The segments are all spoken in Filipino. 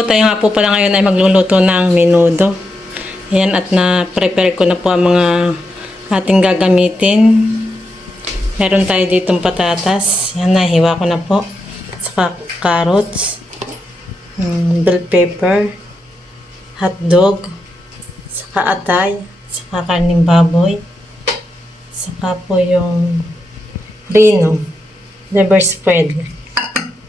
po, tayo nga po pala ngayon ay magluluto ng menudo. Ayan, at na-prepare ko na po ang mga ating gagamitin. Meron tayo ditong patatas. Yan, nahiwa ko na po. Saka carrots, bell pepper, hotdog, saka atay, saka karning baboy, saka po yung rino, liver spread,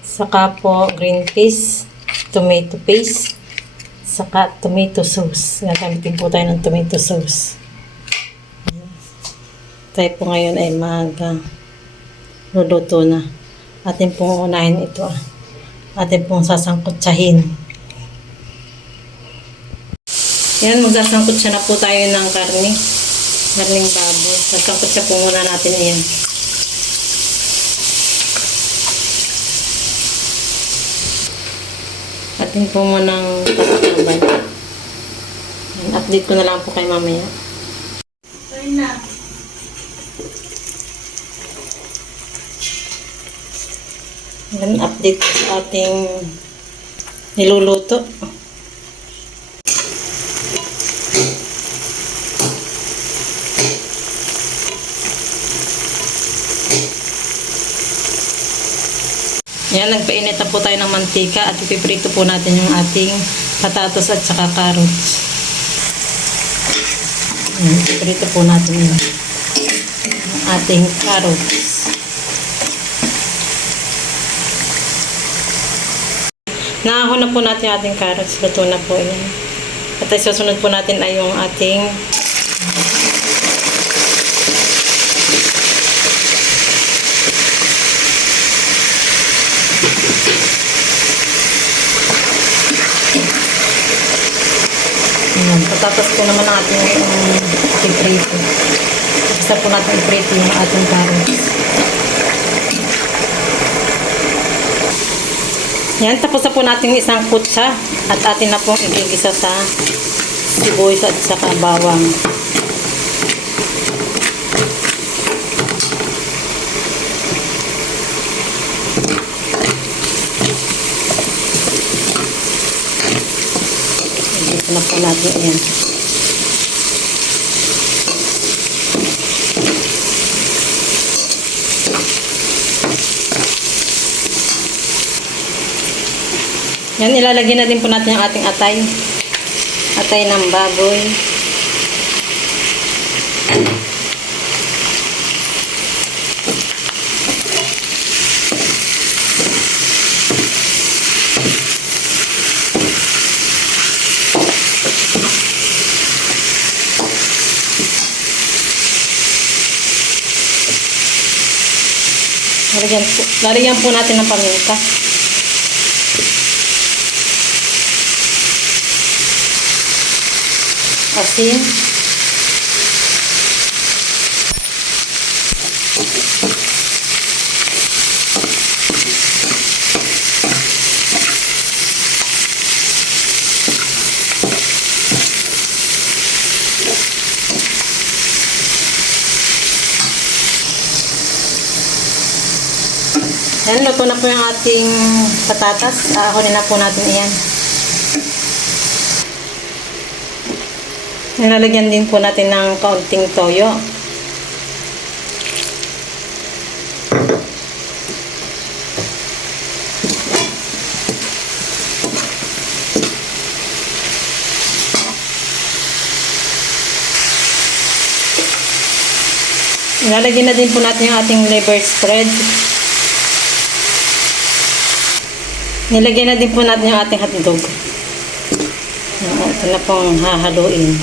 saka po green peas, tomato paste, saka tomato sauce. Gagamitin po tayo ng tomato sauce. Tayo po ngayon ay luluto na. Atin pong unahin ito. Atin pong sasangkutsahin. Yan, magsasangkutsa na po tayo ng karning baboy. Sasangkutsa po muna natin yan. Atin po munang tatakabay. Update ko na lang po kay mamaya. Ayun na. Yan, update ko sa ating niluluto. Yan, nagpainit na po tayo ng mantika at ipiprito po natin yung ating patatas at saka carrots. Yan, ipiprito po natin yung ating carrots. Naahon na po natin yung ating carrots. Luto na po yan. At susunod po natin ay yung ating patatas po naman ang ating iprito. Isa po natin iprito yung ating carrots. Yan, tapos na po natin isang kutsa at atin na pong igigisa sa sibuyas at saka bawang. Igigisa na po natin yan. Yan, ilalagay na din po natin yung ating atay. Atay ng baboy. Lalagyan po natin ng paminta. Asin, yan, luto na po yung ating patatas. Ahonin na po natin iyan. Nilalagyan din po natin ng kaunting toyo. Nilalagyan na din po natin yung ating liver spread. Nilagyan na din po natin yung ating hotdog. Ito na pong hahaluin.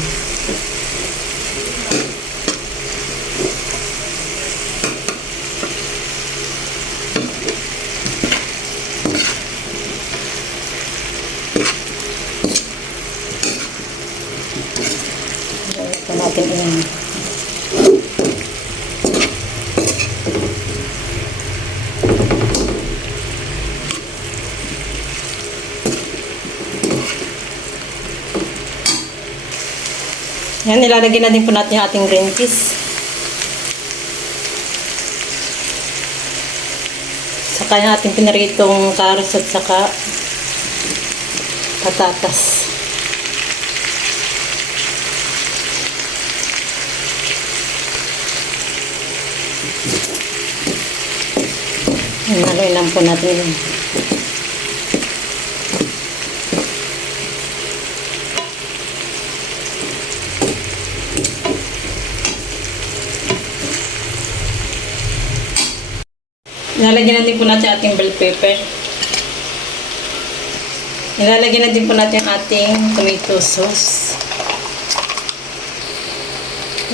Ito natin yan. Yan, nilalagyan na din po natin yung ating green peas. Saka yung ating pinaritong carrots at saka patatas. Haluin lang po natin yun. Ilalagyan natin po natin ating bell pepper. Ilalagyan natin po natin ating tomato sauce.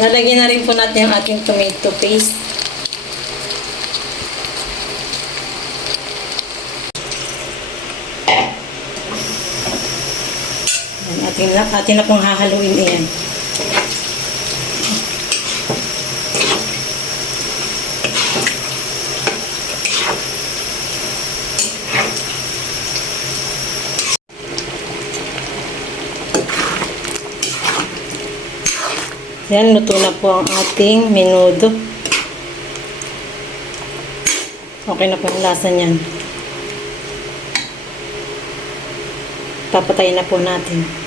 Lalagyan na rin po natin ang ating tomato paste. Atin na pong hahaluin iyan. Yan, luto na po ang ating menudo. Okay na po ang lasa niyan. Papatayin na po natin.